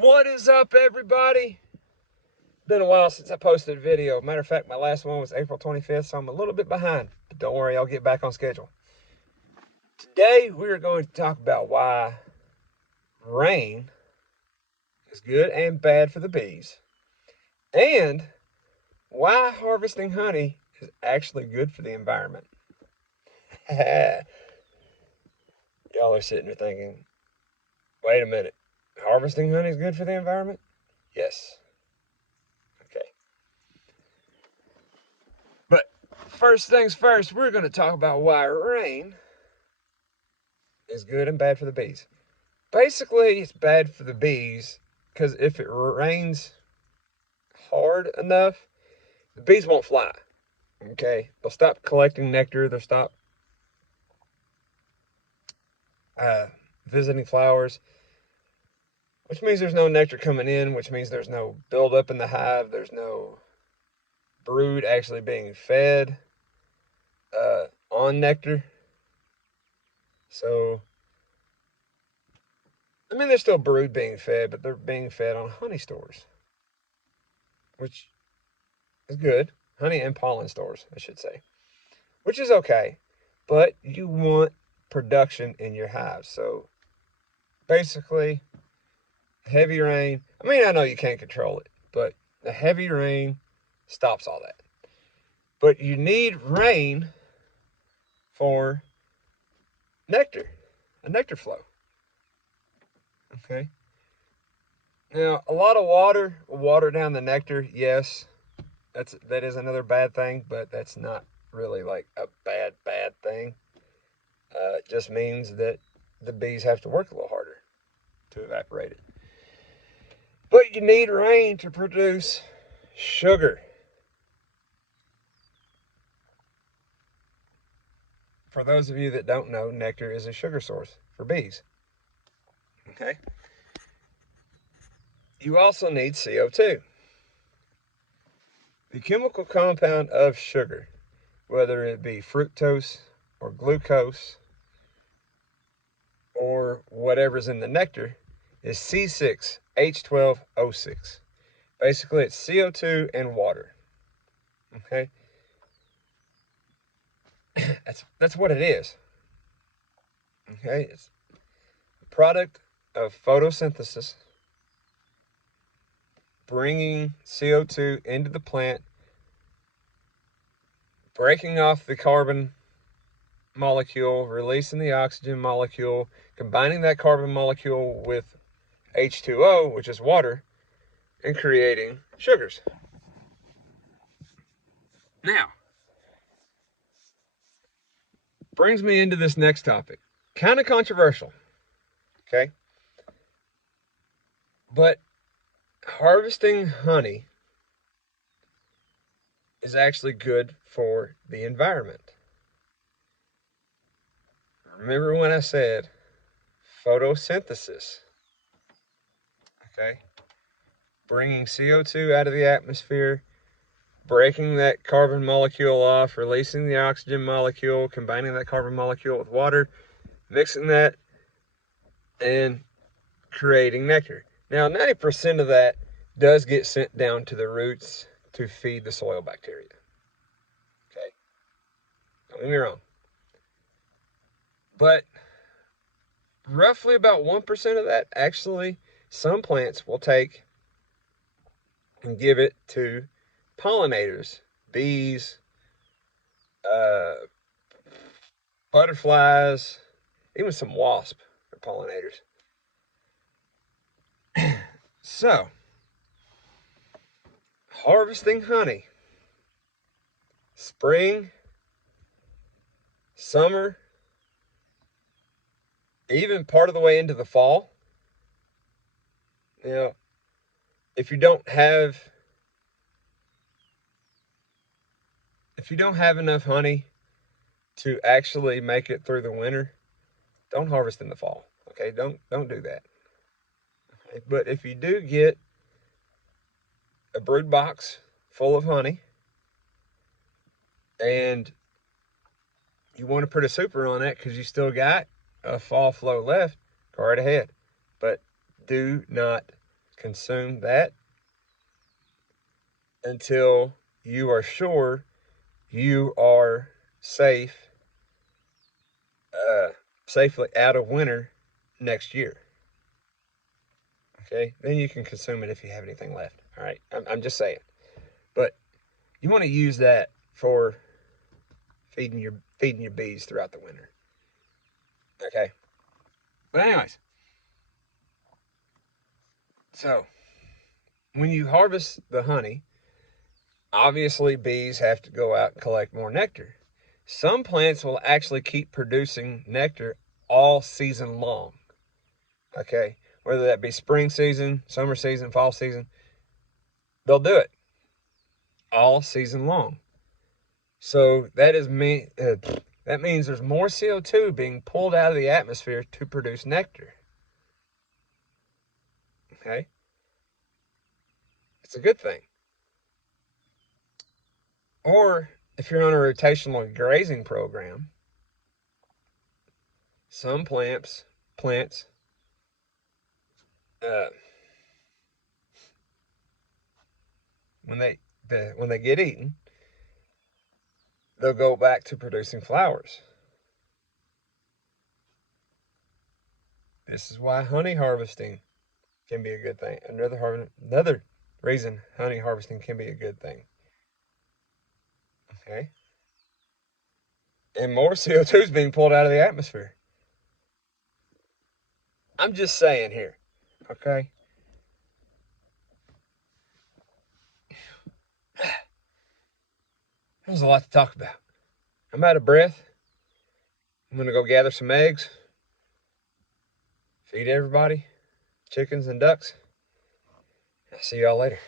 What is up, everybody? Been a while since I posted a video. Matter of fact, my last one was April 25th, so I'm a little bit behind. But don't worry, I'll get back on schedule. Today, we are going to talk about why rain is good and bad for the bees, and why harvesting honey is actually good for the environment. Y'all are sitting there thinking, wait a minute, harvesting honey is good for the environment? Yes. Okay. But first things first, we're going to talk about why rain is good and bad for the bees. Basically, it's bad for the bees because if it rains hard enough, the bees won't fly. Okay? They'll stop collecting nectar, they'll stop visiting flowers, which means there's no nectar coming in, which means there's no buildup in the hive, there's no brood actually being fed on nectar. So, I mean, there's still brood being fed, but they're being fed on honey stores, which is good. Honey and pollen stores, I should say, which is okay. But you want production in your hives. So basically, heavy rain, I mean, I know you can't control it, but the heavy rain stops all that. But you need rain for nectar, a nectar flow. Okay. Now, a lot of water will water down the nectar. Yes, that is another bad thing, but that's not really like a bad thing. It just means that the bees have to work a little harder to evaporate it. But you need rain to produce sugar. For those of you that don't know, nectar is a sugar source for bees. Okay. You also need CO2. The chemical compound of sugar, whether it be fructose or glucose or whatever's in the nectar, is C6H12O6. Basically, it's CO2 and water. Okay? That's what it is. Okay? It's a product of photosynthesis, bringing CO2 into the plant, breaking off the carbon molecule, releasing the oxygen molecule, combining that carbon molecule with H2O, which is water, and creating sugars. Now, brings me into this next topic. Kind of controversial, okay? But harvesting honey is actually good for the environment. Remember when I said photosynthesis, okay? Bringing CO2 out of the atmosphere, breaking that carbon molecule off, releasing the oxygen molecule, combining that carbon molecule with water, mixing that, and creating nectar. Now, 90% of that does get sent down to the roots to feed the soil bacteria. Okay? Don't get me wrong. But roughly about 1% of that, actually, some plants will take and give it to pollinators, bees, butterflies, even some wasps are pollinators. So, harvesting honey, spring, summer, even part of the way into the fall. You know, if you don't have enough honey to actually make it through the winter, don't harvest in the fall. Okay, don't do that. Okay? But if you do get a brood box full of honey and you want to put a super on that because you still got a fall flow left, go right ahead. But do not consume that until you are sure you are safe, uh, safely out of winter next year. Okay, then you can consume it if you have anything left. All right, I'm just saying, but you want to use that for feeding your bees throughout the winter. Okay, but anyways, so when you harvest the honey, obviously bees have to go out and collect more nectar. Some plants will actually keep producing nectar all season long. Okay, whether that be spring season, summer season, fall season, they'll do it all season long. So that means there's more CO2 being pulled out of the atmosphere to produce nectar. Okay, it's a good thing. Or if you're on a rotational grazing program, some plants uh, when they get eaten, they'll go back to producing flowers. This is why honey harvesting can be a good thing. Another reason honey harvesting can be a good thing. Okay, and more CO2 is being pulled out of the atmosphere. I'm just saying here. Okay, there's a lot to talk about. I'm out of breath. I'm gonna go gather some eggs, feed everybody, chickens and ducks. I'll see y'all later.